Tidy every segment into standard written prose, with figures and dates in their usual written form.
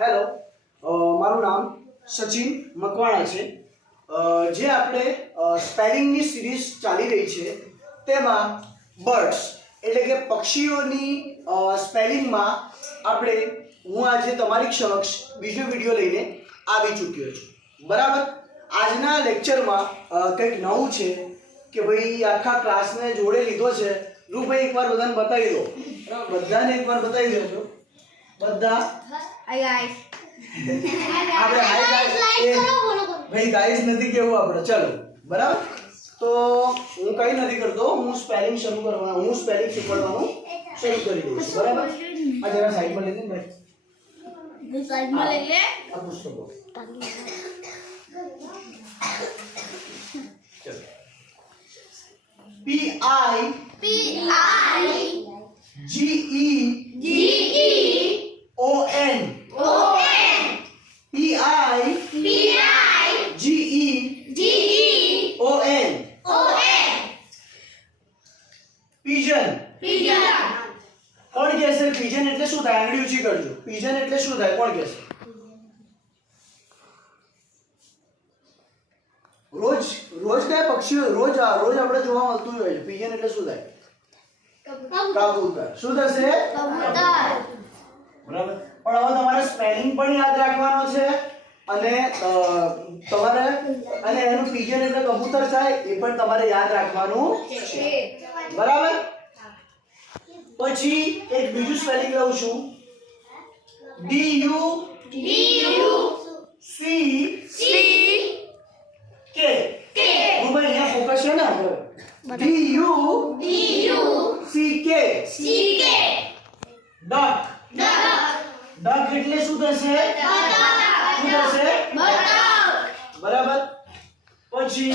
Hello, મારું નામ સચિન મકવાણા છે. જે આપણે સ્પેલિંગની સિરીઝ ચાલી રહી છે તેમાં બર્ડ્સ એટલે કે પક્ષીઓની સ્પેલિંગમાં આપણે હું આજે તમારી સમક્ષ બીજો વિડીયો લઈને આવી ચૂક્યો છું. બરાબર. આજના લેક્ચરમાં કંઈક નવું છે કે ભાઈ આખા ક્લાસને જોડે લીધો છે. રૂભાઈ એકવાર બધાને બતાવી દો. બધાને એકવાર બતાવી દો છો બધા. Hi guys. આપણે હાય ગાઈસ ભાઈ ગાઈસ નથી કેવું આપણે. ચલો બરાબર. તો હું કઈ નથી કરતો, હું સ્પેલિંગ શીખવાડવાનું શરૂ કરી દઉં છું. બરાબર. આ જરા સાઈડમાં લઈ લે ભાઈ. સાઈડમાં લઈ લે. આ પુસ્તકો ચલો. PIGEON pigeon. કોણ કહેશે પિજન એટલે શું થાય? આંગળી ઊંચી કરજો. પિજન એટલે શું થાય? કોણ કહેશે? રોજ કયા પક્ષીઓ રોજ આપણે જોવા મળતું હોય છે. પિજન એટલે શું થાય? કબૂતર. શું થશે? કબૂતર. બરાબર. પણ હવે તમારે સ્પેલિંગ પણ યાદ રાખવાનો છે અને તમારે અને એનું પિજન એટલે કબૂતર થાય એ પણ તમારે યાદ રાખવાનું છે. બરાબર. પછી એક બીજું સ્પેલિંગ લઉં છું. DUCK. રૂભાઈ અહીંયા ફોકસ છે ને આપણે. DUCK. ડક એટલે શું થશે? શું થશે? બરાબર. પછી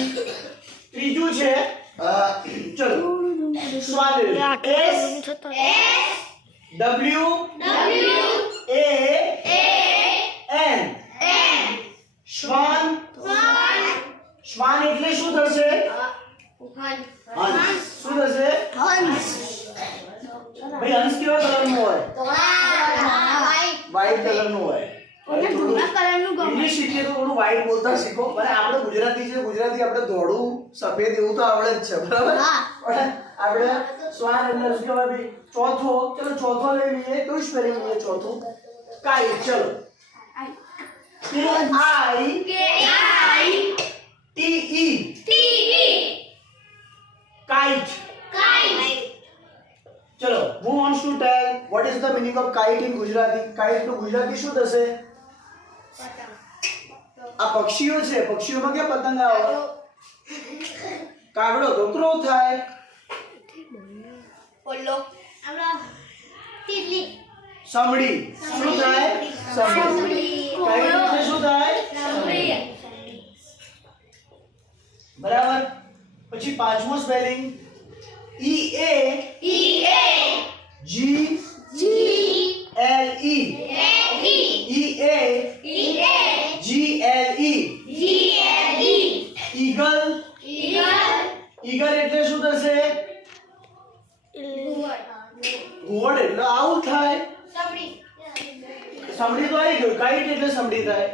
ત્રીજું છે ચલો શ્વાન. SWAN. શ્વાન. શ્વાન એટલે શું થશે? હંસ. શું થશે? ભાઈ હંસ કેવા કલરનું હોય? વ્હાઈટ કલરનું હોય. ઇંગ્લિશ શીખીએ તો થોડું વ્હાઈટ બોલતા શીખો. અને આપણે ગુજરાતી છે, ગુજરાતી આપણે ધોળું સફેદ એવું તો આવડે જ છે. બરાબર. પણ આપણે શ્વાન એટલે શું કહેવાય ભાઈ? ચોથો. ચલો ચોથો લઈ લઈએ. કયું સ્પેલિંગ લઈએ ચોથું? કાઈટ. ચલો KITE. કાઈટ. ચલો who wants to tell what is the meaning of kite in Gujarati? Kite નું ગુજરાતી શું થશે? આ પક્ષીઓ છે, પક્ષીઓમાં કે પતંગ આવે? કાગડો તો ક્રો થાય. સમડી. શું થાય? સમડી. કાઈટ એટલે શું થાય? બરાબર. પછી પાંચમો સ્પેલિંગ ઈગલ. ઈગલ એટલે શું થશે? ઘુવડ એટલે આવું થાય. સમડી તો આવી ગયું. કાઈટ એટલે સમડી થાય.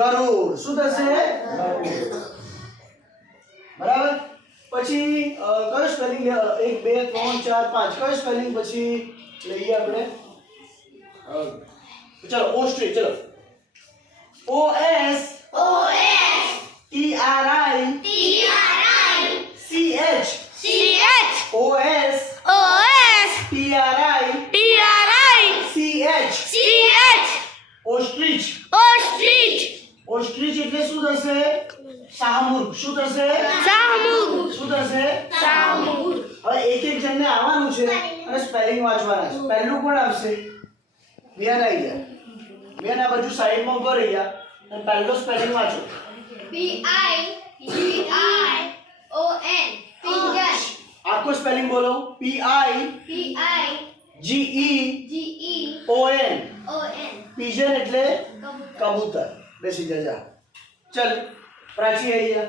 ગરુડ. શું થશે? બરાબર. પછી કયો સ્પેલિંગ? 1 2 3 4 5 કયો સ્પેલિંગ પછી લઈએ આપણે? ચલો ઓસ્ટ્રિચ. ચલો OSTRICH. ઓસ્ટ્રિચ. ઓસ્ટ્રિચ એટલે શું થશે? શાહમૃગ. શું થશે? શું થશે? હવે એક જણને આવવાનું છે અને સ્પેલિંગ વાંચવાના છે. પહેલું કોણ આવશે? વિયાન આવી ગયા. વિયાન આ બાજુ સાઈડમાં ઉભો રહી ગયા અને પહેલો સ્પેલિંગ વાંચો. આખો સ્પેલિંગ બોલો. PIGEON. પિજન એટલે કબૂતર. બેસી જા. ચલ પ્રાચી આવી જા.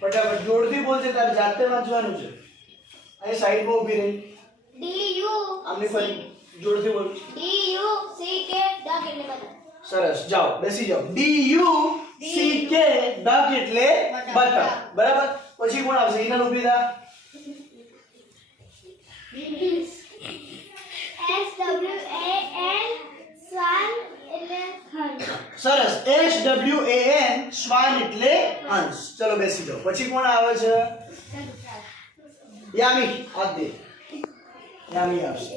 ફટાફટ જોરથી બોલજે. તારે જાતે વાંચવાનું છે. અહીં સાઈડમાં ઊભી રહી. DU આમની ફરી જોરથી બોલ. DUCK ડગ એટલે બતક. સરસ, જાઓ બેસી જાઓ. DUCK ડક એટલે બતક. બરાબર. પછી કોણ આવશે? હિના ઊભી થા. SWAN સ્વાન એટલે હંસ. સરસ. SWAN શ્વાન એટલે હંસ. ચલો બેસી જાઓ. પછી કોણ આવે છે? યામી. આ દે. યામી આવશે.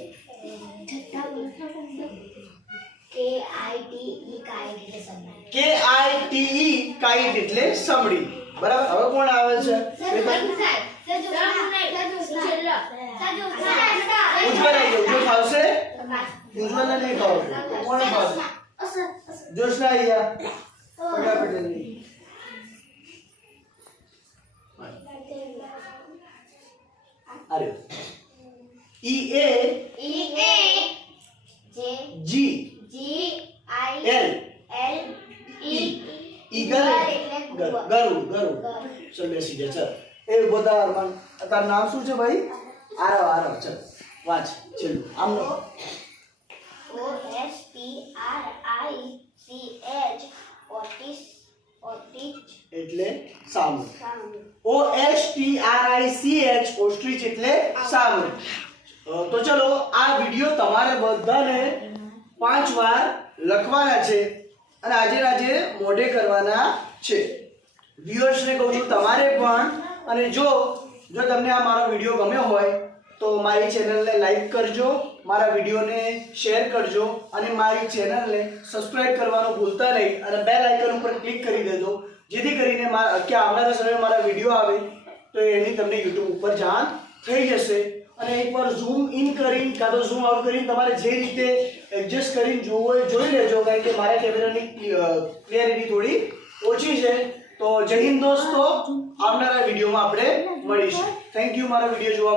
KITE કાઇટ એટલે સમડી. બરાબર. હવે કોણ આવે છે? ઉજ્જવલ આવી જાઓ. જો ફાવશે ઉજ્જવલને નહીં ફાવશે. કોને ફાવશે? જોશના આવી જા. ફટાફટ જલ્દી. અરે EA G ઈગલ ગરુ. ચલ બેસી જા. ચલ એ બધા અરમાન. તારું નામ શું છે ભાઈ? આરવ. ચલ વાંચ. ચલ આમ એટલે સામું. OSTRICH ઓસ્ટ્રીચ એટલે સામું. તો ચલો આ વિડિયો તમારે બધાને 5 વાર લખવાના છે અને આજે મોઢે કરવાના છે. વ્યુઅર્સને કહું છું તમારે પણ. અને જો તમને આ મારો વિડિયો ગમ્યો હોય તો મારી ચેનલને લાઈક કરજો, મારા વિડિયોને શેર કરજો અને મારી ચેનલને સબસ્ક્રાઇબ કરવાનું ભૂલતા નહીં અને બેલ આઇકન ઉપર ક્લિક કરી દેજો, જેથી કરીને કે આવનારા સમયમાં મારા વિડિયો આવે તો એની તમને YouTube ઉપર જાણ થઈ જશે. અને એકવાર ઝૂમ ઇન કરીને કાં તો ઝૂમ આઉટ કરીને તમારે જે રીતે એડજસ્ટ કરીને જોવું હોય જોઈ લેજો, કારણ કે મારા કેમેરાની ક્લિયરિટી થોડી ઓછી છે. તો જય હિન્દ દોસ્તો, આવનારા વિડીયોમાં આપણે મળીશું. થેન્ક યુ મારો વિડીયો જોવા